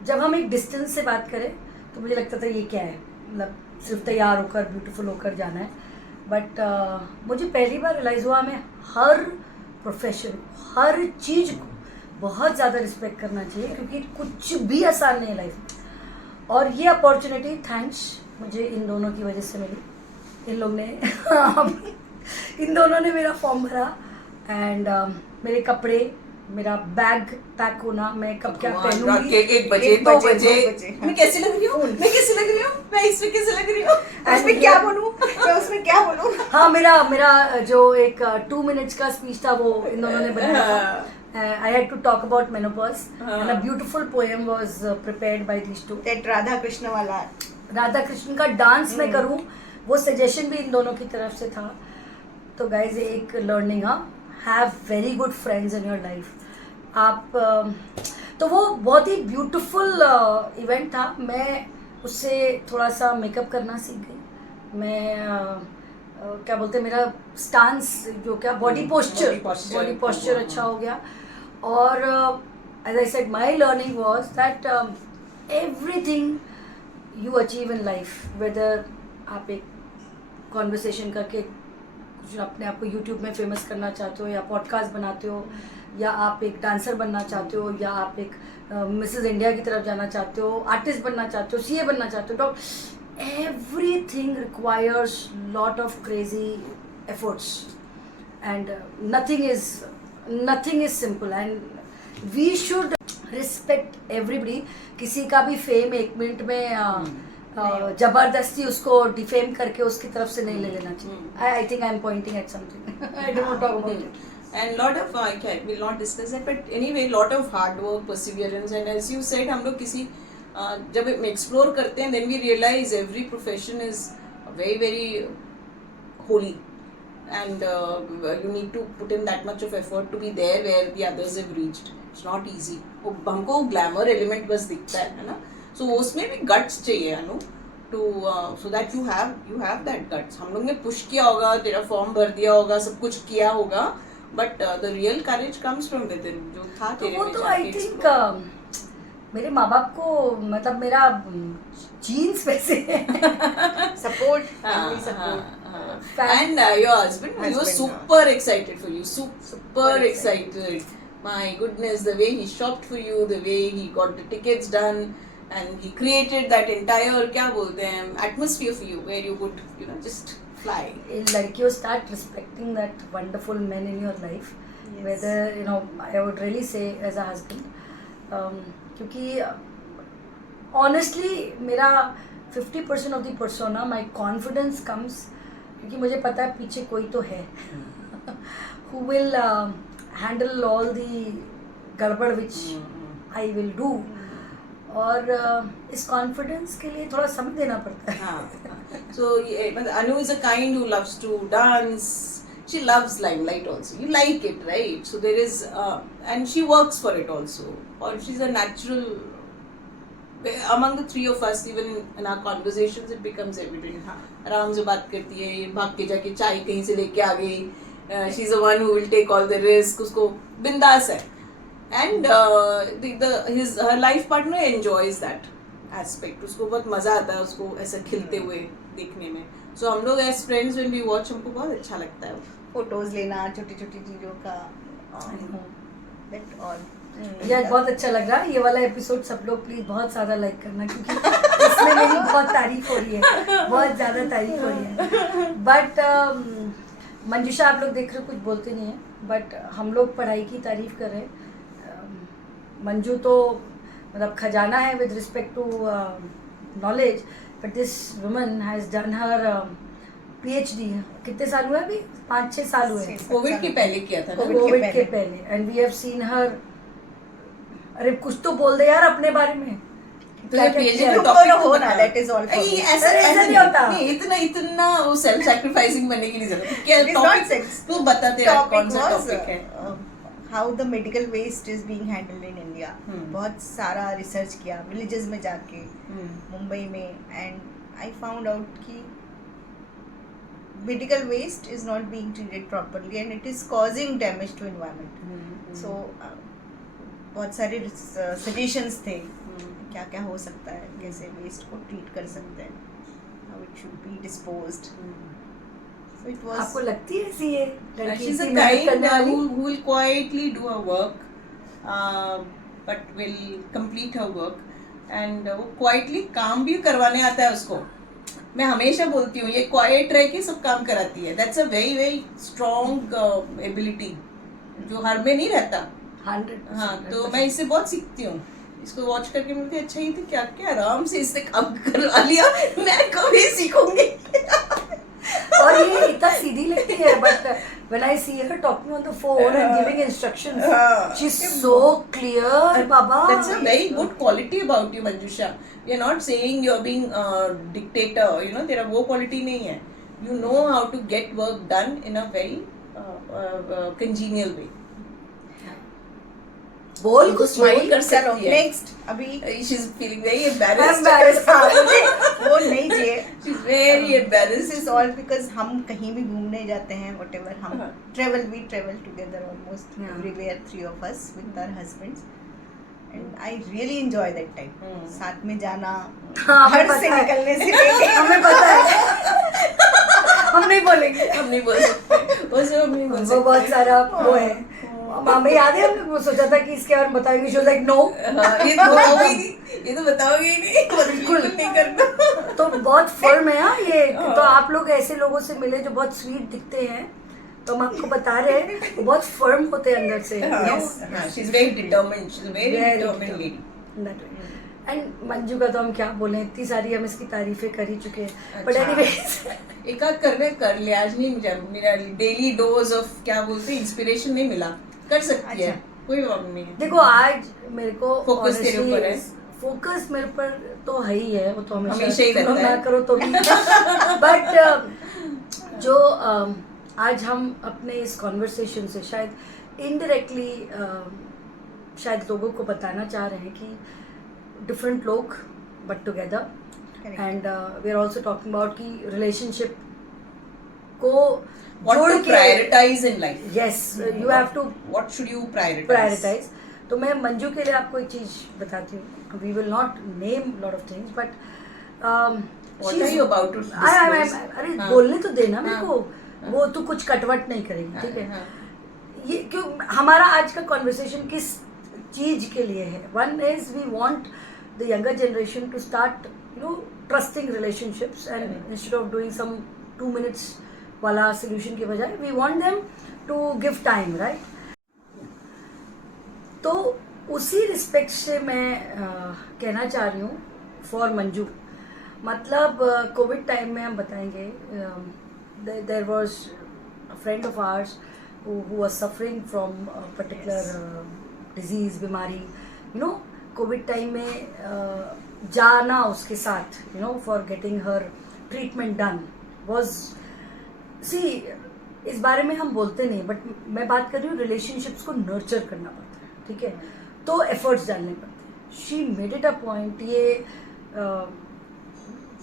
जब हम एक डिस्टेंस से बात करें तो मुझे लगता था ये क्या है, मतलब सिर्फ तैयार होकर ब्यूटीफुल होकर जाना है। बट मुझे पहली बार रियलाइज़ हुआ मैं हर प्रोफेशन, हर चीज़ को बहुत ज़्यादा रिस्पेक्ट करना चाहिए, क्योंकि कुछ भी आसान नहीं है लाइफ में। और ये अपॉर्चुनिटी थैंक्स मुझे इन दोनों की वजह से मिली। इन लोग ने इन दोनों ने मेरा फॉर्म भरा, एंड मेरे कपड़े, मेरा बैग पैक होना, मैं कब क्या पहनूंगी, 1 बजे 2 बजे मैं कैसी लग रही हूँ, मैं कैसी लग रही हूँ, मैं इसमें कैसे लग रही हूँ, उसमें क्या बोलूं, मैं उसमें क्या बोलूं। हाँ, मेरा जो एक 2 मिनट्स का स्पीच था वो इन दोनों ने बनाया था। I had to talk about menopause, and a beautiful poem was prepared by these two. That Radha Krishna वाला, राधा कृष्ण का डांस मैं करूं, वो सजेशन भी इन दोनों की तरफ से था। तो गाइज एक learning, have very good friends in your life. आप तो वो बहुत ही ब्यूटीफुल इवेंट था। मैं उससे थोड़ा सा मेकअप करना सीख गई। मैं क्या बोलते हैं, मेरा स्टांस जो क्या बॉडी पोस्चर अच्छा हो गया। और as I said, my learning was that everything you achieve in life, whether आप एक कॉन्वर्सेशन करके कुछ अपने आप को यूट्यूब में फेमस करना चाहते हो, या पॉडकास्ट बनाते हो, या आप एक डांसर बनना चाहते हो, या आप एक मिसेस इंडिया की तरफ जाना चाहते हो, आर्टिस्ट बनना चाहते हो, सीए बनना चाहते हो, doctor, everything requires lot of crazy efforts, and nothing is simple, and we should respect everybody. किसी का भी फेम 1 मिनट में जबरदस्ती उसको डिफेम करके उसकी तरफ से नहीं ले लेना चाहिए। I think I'm pointing at something. I don't want to talk about it. And lot of I will not discuss that, but anyway, lot of hard work, perseverance, and as you said, हम लोग किसी जब explore करते हैं, then we realize every profession is very very holy, and you need to put in that much of effort to be there where the others have reached. It's not easy. वो हमको glamour element बस दिखता है ना, so उसमें भी guts चाहिए अनु, to so that you have that guts. हम लोग ने पुश किया होगा, तेरा फॉर्म भर दिया होगा, सब कुछ किया होगा, but the real courage comes from within, जो था तेरे में। तो आई थिंक मेरे माँ बाप को, मतलब मेरा जीन्स वैसे support, family support, and your husband was super excited for you, super excited. My goodness, the way he shopped for you, the way he got the tickets done, and he created that entire क्या बोलते हैं atmosphere for you, where you could just fly. लड़कियों start respecting that wonderful men in your life, whether I would really say as a husband, क्योंकि honestly मेरा 50% of the persona, my confidence comes, क्योंकि मुझे पता है पीछे कोई तो है who will handle all the गड़बड़ which I will do, और इस कॉन्फिडेंस के लिए थोड़ा समय देना पड़ता है। So Anu is a kind who loves to dance. She loves limelight also. You like it, right? So there is and she works for it also, or she's a natural. Among the three of us, even in our conversations, it becomes evident. आराम से बात करती है, भाग के जाके चाय कहीं से लेके आ गई, she's the one who will take all the risk, उसको बिंदास है, and her life partner enjoys that aspect, उसको बहुत मजा आता है उसको ऐसा खिलते हुए देखने में। So हम लोग as friends when we watch, हमको बहुत अच्छा लगता है फोटोज लेना छोटी छोटी चीजों का, that all. यार बहुत अच्छा लग रहा है ये वाला एपिसोड, सब लोग प्लीज बहुत ज़्यादा लाइक करना, क्योंकि इसमें मेरी बहुत तारीफ हो रही है, बहुत ज़्यादा तारीफ हो रही है। बट मंजूषा, आप लोग देख रहे हो कुछ बोलते नहीं है, बट हम लोग पढ़ाई की तारीफ कर रहे हैं। मंजू तो मतलब खजाना है with respect to knowledge, but this woman has done her PhD। कितने साल हुए अभी? 5-6 साल हुए। कोविड के पहले किया था ना, कोविड के पहले, and we have seen her. अरे कुछ तो बोल दे यार अपने बारे में। तो ये PhD का टॉपिक टॉपिक हो ना, that is all for me. ऐसा नहीं होता। नहीं, इतना वो सेल्फ सैक्रिफाइसिंग बनने की नहीं जरूरत है। क्या It is not topic sex. तू बता तेरा कौन सा was, टॉपिक है? how the medical waste is being handled in India. बहुत सारा रिसर्च किया विलेजेस में जाके, मुंबई में, and I found out कि medical waste is not being treated properly and it is causing damage to environment. So बहुत सारे suggestions थे क्या क्या हो सकता है, कैसे waste को treat कर सकते हैं, how it should be disposed. So it was. आपको लगती है ऐसी है She's a kind who will quietly do her work, but will complete her work, and वो quietly काम भी करवाने आता है उसको. मैं हमेशा बोलती हूँ ये क्वाइट रह के सब काम कराती है. That's a very very strong ability जो हर में नहीं रहता. 100%. हाँ, तो मैं इससे बहुत सीखती हूँ. इसको वॉच करके मुझे अच्छा ही थी क्या क्या आराम से इससे काम करवा लिया. मैं कभी सीखूंगी. और ये इतना सीधी लगती है, but when I see her talking on the phone and giving instructions, she's so clear, Baba. That's a very good quality about you, Manjusha. We are not saying you're being dictator. You know, तेरा वो quality नहीं है. You know how to get work done in a very congenial way. बोल तो कुछ smile बोल. कर सकती है. Next अभी She's feeling very embarrassed. Embarrassed. हाँ, मुझे वो नहीं चाहिए. She's very This embarrassed. is all because हम कहीं भी घूमने जाते हैं, whatever हम हाँ. we travel together almost Yeah. everywhere, 3 of us with our husbands, and I really enjoy that time. साथ में जाना, हाँ, हमें घर से पता है. निकलने से लेके हमें पता है. हम नहीं बोलेंगे. हम नहीं बोल सकते. वो सब हम नहीं बोल वो सकते. बहुत सारा वो है. हमें याद है हमने वो सोचा था कि इसके बारे में बताएंगे. She was like no. हाँ, ये तो बताओगे ही नहीं. ये तो बताओगे ही नहीं. बिल्कुल नहीं करना. तो बहुत फर्म है हाँ ये. तो आप लोग ऐसे लोगों से मिले जो बहुत स्वीट दिखते हैं, तो हम आपको बता रहे हैं वो बहुत फर्म होते हैं अंदर से. She's very determined. She's a very determined lady. And Manju का तो हम क्या बोले, इतनी सारी हम इसकी तारीफें कर ही चुके हैं. बट अच्छा. एनीवेज एक आध करने कर लिया. आज नहीं मुझे मेरा डेली डोज ऑफ क्या बोलते हैं इंस्पिरेशन नहीं मिला. कर सकती है, कोई प्रॉब्लम नहीं है. देखो आज मेरे को Focus तेरे ऊपर है. फोकस मेरे पर तो है ही है, वो तो हमेशा ही रहता है. ना करो तो भी. बट जो आज हम अपने इस कॉन्वर्सेशन से शायद इनडायरेक्टली शायद लोगों को बताना चाह रहे हैं कि डिफरेंट लोग but together, and we are also talking about कि रिलेशनशिप को What to prioritize in life? Yes, you have to What should you prioritize? तो मैं मंजू के लिए आपको एक चीज बताती हूँ. We will not name lot of things, but What are you about to disclose? अरे हाँ. बोलने तो देना मेरे हाँ. को. हाँ. वो तू कुछ कटवट नहीं करेगी, ठीक है. हाँ. ये क्यों हमारा आज का कॉन्वर्सेशन किस चीज के लिए है? One is we want the younger generation to start trusting relationships, and instead of doing some 2 minutes वाला सोल्यूशन के बजाय we want them to give time, right? तो उसी रिस्पेक्ट से मैं कहना चाह रही हूँ फॉर मंजू. मतलब कोविड टाइम में हम बताएंगे there was a friend of ours who was suffering from a particular disease, बीमारी. कोविड टाइम में जाना उसके साथ for getting her treatment done was see. इस बारे में हम बोलते नहीं, बट मैं बात कर रही हूँ रिलेशनशिप्स को नर्चर करना पड़ता है, ठीक है. तो एफर्ट्स डालने पड़ते हैं. She made it a point. ये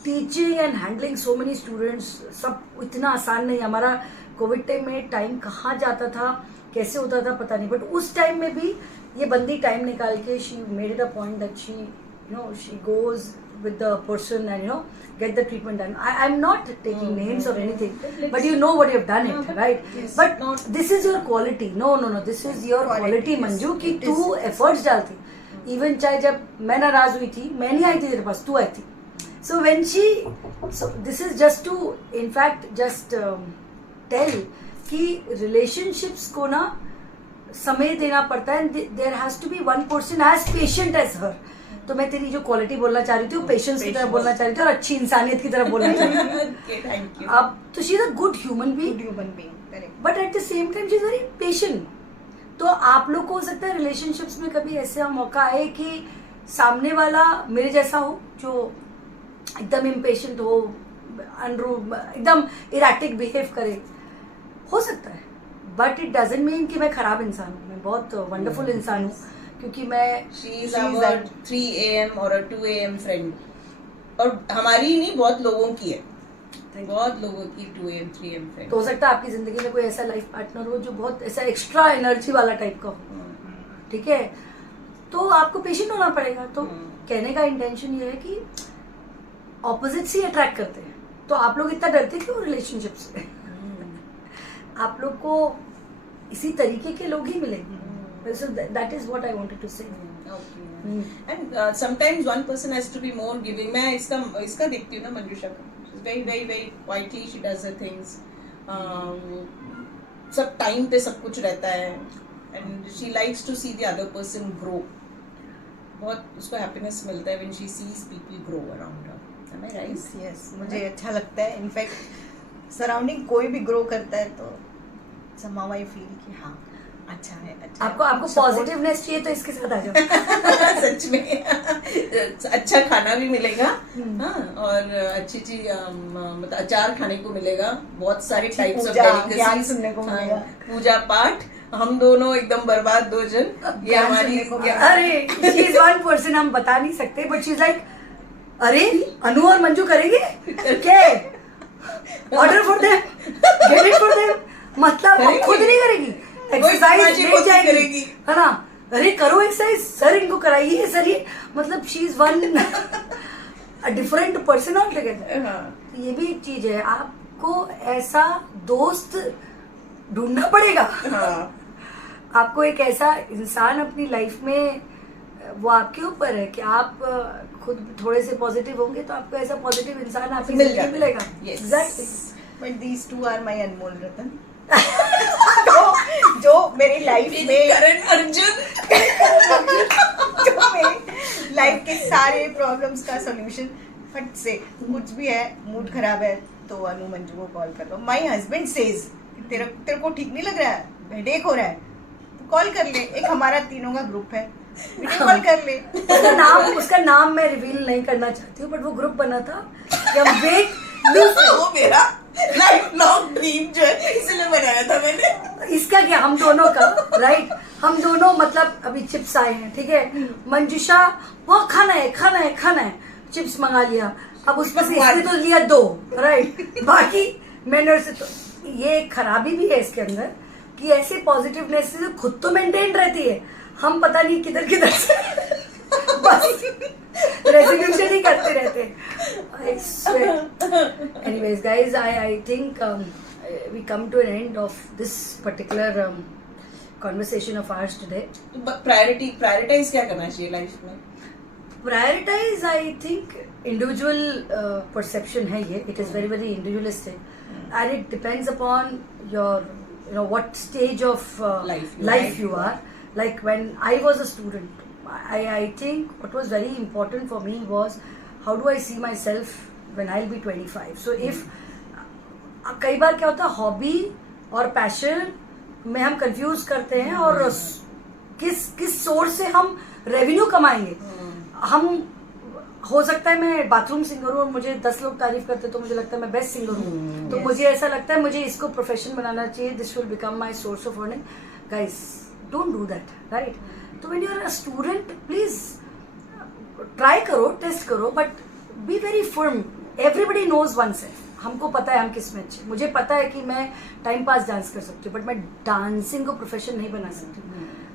teaching and handling so many students सब इतना आसान नहीं. हमारा कोविड टाइम में टाइम कहाँ जाता था, कैसे होता था पता नहीं, बट उस टाइम में भी ये बंदी टाइम निकाल के she made it a point that she goes with the person and get the treatment done. I'm not taking names or anything, but you know what you've done it, right? Yes, but not, this is your quality. No, this is your quality, Manju, कि तू efforts डालती. Even चाहे जब मैं नाराज हुई थी, मैं नहीं आई थी तेरे पास, तू आई थी. So when so this is just to in fact just tell कि relationships को ना समय देना पड़ता है. There has to be one person as patient as her. तो मैं तेरी जो क्वालिटी बोलना चाह रही थी वो पेशेंस की तरफ बोलना चाह रही थी और अच्छी इंसानियत की तरफ बोलना चाह रही थी. Thank you. अब तो she is a good human being, correct. But at the same time she is very patient. तो आप लोग को हो सकता है रिलेशनशिप्स में कभी ऐसा मौका आए कि सामने वाला मेरे जैसा हो, जो एकदम इम्पेशेंट हो, एकदम इराटिक बिहेव करे. हो सकता है, बट इट डजंट मीन कि मैं खराब इंसान हूँ. मैं बहुत वंडरफुल इंसान हूँ, क्योंकि मैं She is our 3 AM or a 2 AM friend. और हमारी ही नहीं, बहुत लोगों की है. Thank you. बहुत लोगों की 2am 3am फ्रेंड। तो हो सकता है आपकी जिंदगी में कोई ऐसा लाइफ पार्टनर हो जो बहुत ऐसा एक्स्ट्रा एनर्जी वाला टाइप का हो, ठीक है, तो आपको पेशेंट होना पड़ेगा। तो कहने का इंटेंशन ये है कि ऑपोजिट्स ही अट्रैक्ट करते हैं। तो आप लोग इतना डरते क्यों रिलेशनशिप से? आप लोग को इसी तरीके के लोग ही मिलेंगे। So that is what I wanted to say. And sometimes one person has to be more giving. मैं इसका देखती हूँ ना मंजूषा का, very quietly she does her things. सब टाइम पे सब कुछ रहता है, and she likes to see the other person grow. बहुत उसको हैप्पीनेस मिलता है when she sees people grow around her. Am I right? Yes, मुझे अच्छा लगता है। इनफैक्ट सराउंडिंग कोई भी ग्रो करता है तो somehow I feel कि हाँ अच्छा है, अच्छा आपको पॉजिटिवनेस चाहिए तो इसके साथ आ जाओ। सच में अच्छा खाना भी मिलेगा, हाँ, और अच्छी मतलब अचार खाने को मिलेगा, बहुत सारे टाइप्स ऑफ ज्ञान सुनने को मिलेगा, पूजा पाठ। हम दोनों एकदम बर्बाद 2 जन, ये हमारी अरे शी इज वन पर्सन, हम बता नहीं सकते, बट शी इज लाइक अरे अनु और मंजू करेंगे क्या, order for them, get it for them, मतलब हम खुद नहीं करेगी, एक्सरसाइज ले जाएगी, है ना, अरे करो एक्सरसाइज सर, इनको कराइए सर, ये मतलब she is one different person all together. ये भी एक चीज है, आपको ऐसा दोस्त ढूंढना पड़ेगा। आपको एक ऐसा इंसान अपनी लाइफ में, वो आपके ऊपर है कि आप खुद थोड़े से पॉजिटिव होंगे तो आपको ऐसा पॉजिटिव इंसान आपको मिलेगा। Exactly. But these two are my अनमोल रतन, जो मेरी लाइफ में करण अर्जुन जो मेरी लाइफ के सारे प्रॉब्लम्स का सॉल्यूशन फट से, कुछ भी है, मूड खराब है तो अनु मंजू को कॉल कर लो। माय हस्बैंड सेज तेरे को ठीक नहीं लग रहा है, हेडेक हो रहा है, तो कॉल कर ले। एक हमारा तीनों का ग्रुप है, वीडियो कॉल कर ले। उसका नाम मैं रिवील नहीं करना चाहती हूँ, बट वो ग्रुप बना था कि हम वेट वो मेरा लाइफ लॉन्ग ड्रीम जो है, इसलिए बनाया था मैंने। इसका क्या, हम दोनों का राइट, हम दोनों मतलब अभी चिप्स आए हैं, ठीक है, मंजुषा वो खाना है, चिप्स मंगा लिया, अब उसमें से इसने तो लिया 2, राइट, बाकी मैंने से तो ये खराबी भी है इसके अंदर कि ऐसे पॉजिटिवनेस से खुद तो मेंटेन रहती है, हम पता नहीं किधर से बस रेजोल्यूशन ही करते रहते हैं। Anyways guys, I think we come to an end of this particular conversation of ours today. Prioritize क्या करना चाहिए लाइफ में? Prioritize I think individual perception है ये, it is very individualistic and it depends upon your what stage of life you are. Like when I was a student, I think what was very important for me was how do I see myself when I'll be 25. So if कई बार क्या होता है, hobby और passion में हम confuse करते हैं, और किस सोर्स से हम रेवेन्यू कमाएंगे। हम हो सकता है मैं बाथरूम सिंगर हूँ और मुझे 10 लोग तारीफ करते तो मुझे लगता है मैं बेस्ट सिंगर हूँ, तो मुझे ऐसा लगता है मुझे इसको प्रोफेशन बनाना चाहिए, this will become my source of earning. Guys, don't do that, right. तो when you are a student, please try करो, टेस्ट करो, but be very firm. Everybody knows oneself, हमको पता है हम किस में अच्छे। मुझे पता है कि मैं टाइम पास डांस कर सकती हूँ, बट मैं डांसिंग को प्रोफेशन नहीं बना सकती।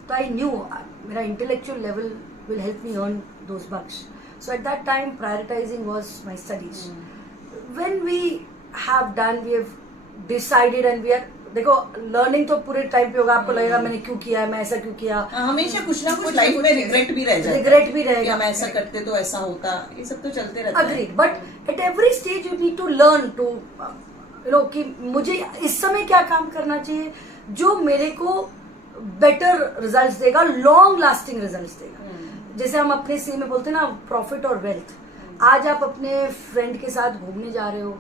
तो आई न्यू मेरा intellectual level will help me earn those bucks. So at that time, prioritizing was my studies. When we have done, we have decided and we are, देखो learning तो पूरे time पे होगा, आपको लगेगा मैंने क्यों किया, मैं ऐसा क्यों किया। हमेशा कुछ ना कुछ लाइफ में रिग्रेट भी रह जाता है, रिग्रेट भी रहेगा, हम ऐसा करते तो ऐसा होता, ये सब तो चलते रहता है। Agreed, but at every stage you need to learn to कि मुझे इस समय क्या काम करना चाहिए जो मेरे को बेटर रिजल्ट्स देगा, लॉन्ग लास्टिंग रिजल्ट्स देगा। जैसे हम अपने सी में बोलते हैं ना, प्रॉफिट और वेल्थ। आज आप अपने फ्रेंड के साथ घूमने जा रहे हो,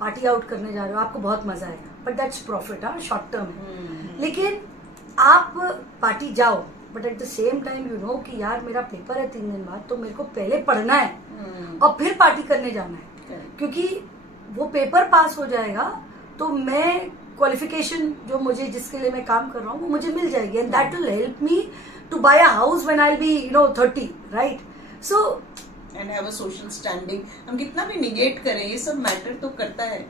पार्टी आउट करने जा रहे हो, आपको बहुत मजा आएगा, बट दैट्स प्रॉफिट, हाँ, शॉर्ट टर्म है। लेकिन आप पार्टी जाओ, but at the same time you know कि यार मेरा पेपर है 3 दिन बाद, तो मेरे को पहले पढ़ना है और फिर पार्टी करने जाना है, क्योंकि वो पेपर पास हो जाएगा तो मैं क्वालिफिकेशन जो मुझे, जिसके लिए मैं काम कर रहा हूँ, वो मुझे मिल जाएगी, and that will help me to buy a house when I'll be 30, right? So and have a social standing. हम कितना भी निगेट करें, ये सब मैटर तो करता है।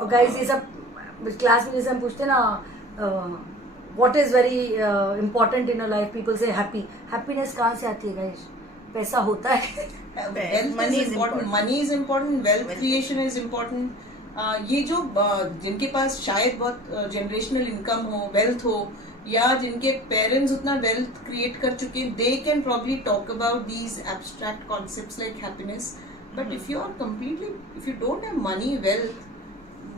और गाइस ये सब क्लास में जैसे हम पूछते हैं ना what is very important in your life, people से हैप्पीनेस कहाँ से आती है गाइस? पैसा होता है Money is important, wealth creation is important. ये जो जिनके पास शायद बहुत जनरेशनल इनकम हो, वेल्थ हो, या जिनके पेरेंट्स उतना वेल्थ क्रिएट कर चुके हैं, they can probably talk about these abstract concepts like happiness. But if you are completely, if you don't have money, wealth,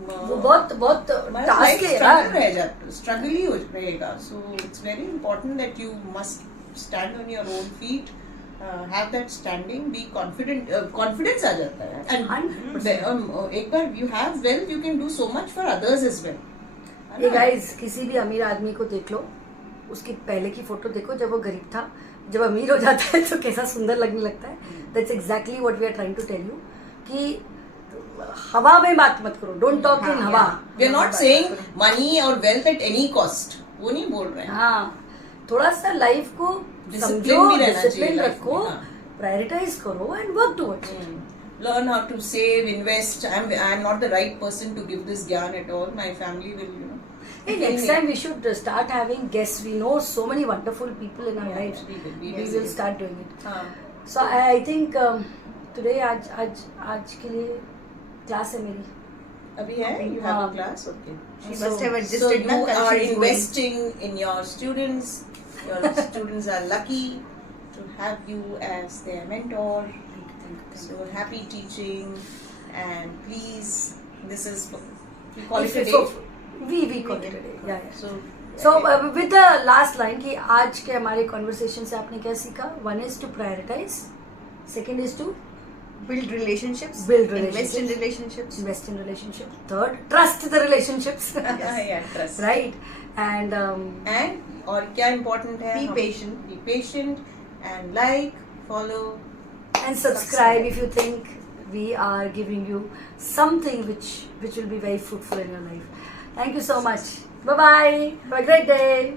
वो बहुत बहुत टास्क है यार, स्ट्रगल ही रहेगा. So it's very important that you must stand on your own feet, have that standing, be confident. Confidence आ जाता है. And एक बार you have wealth, you can do so much for others as well. ये guys किसी भी अमीर आदमी को देख लो, उसकी पहले की फोटो देखो जब वो गरीब था, जब अमीर हो जाता है तो कैसा सुंदर लगने लगता है. That's exactly what we are trying to tell you कि हवा में बात मत करो, डोंट टॉक इन हवा. We are not saying money or wealth at any cost. वो नहीं बोल रहे हैं. हाँ, थोड़ा सा लाइफ को समझो, डिसिप्लिन रखो, प्रायोरिटाइज करो and work towards it. Learn how to save, invest. I'm not the right person to give this gyan at all. My family will, you know. Hey, next time we should start having guests. We know so many wonderful people in our lives. We will start doing it. So I think today आज के लिए class है मेरी. अभी है? You have a class? Okay. She must have adjusted. So you na, are she's investing in your students. Your students are lucky to have you as their mentor. So happy teaching, and please, this is, we call it a day. We call it a day. Yeah. So with the last line कि आज के हमारे conversation से आपने क्या सीखा? One is to prioritize. Second is to build relationships. Invest in relationships. Third, trust the relationships. Yeah, trust. Right. And और क्या important है? Be patient and like, follow. And subscribe if you think we are giving you something which will be very fruitful in your life. Thank you so much. Bye bye. Have a great day.